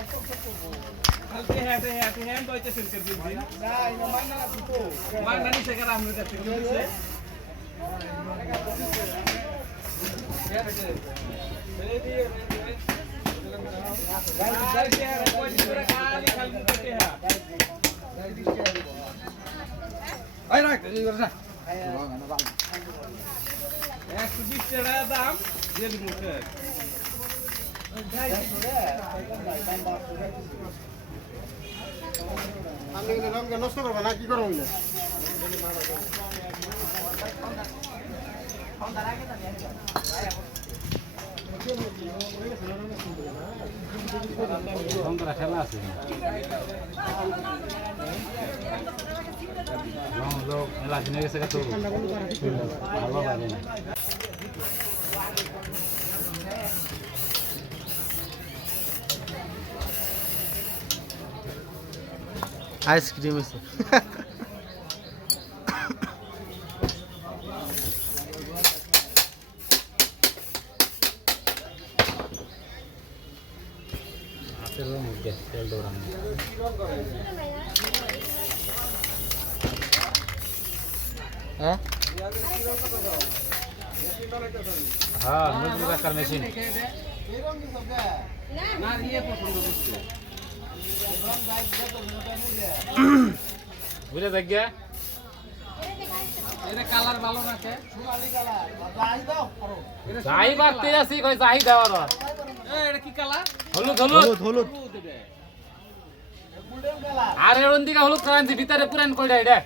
Halke hati to itu singkir bin. Nah, ini mana itu? Mana nih sekarang ambil ke sini sih? Ya, betul. Boleh dia. Dari share kau juga kali muka ya. Ayo nak, ini berapa? Ya, sedikit cerah dam, dia di muka. আমি নিলাম কেন নষ্ট করবো না কি করবো না খেলা আছে মেলা কিনে গেছে ভালো লাগে না আইসক্রিম আছে হাতের মুখে তেল দৌড়ানো হ্যাঁ হ্যাঁ মুরগি রাখার মেশিন না নিয়ে পছন্দ করছে বুঝে দেখ গিয়া এটা কালার ভালো নাকি সোনালী কালার যাই দাও করো যাই বাড়তে যাচ্ছি কই যাই দেওয়ার এটা কি কালার হলুদ হলুদ হলুদ গোল্ডেন কালার আর এর দিকে হলুদ কালার ভিতরে পুরান কইডা এটা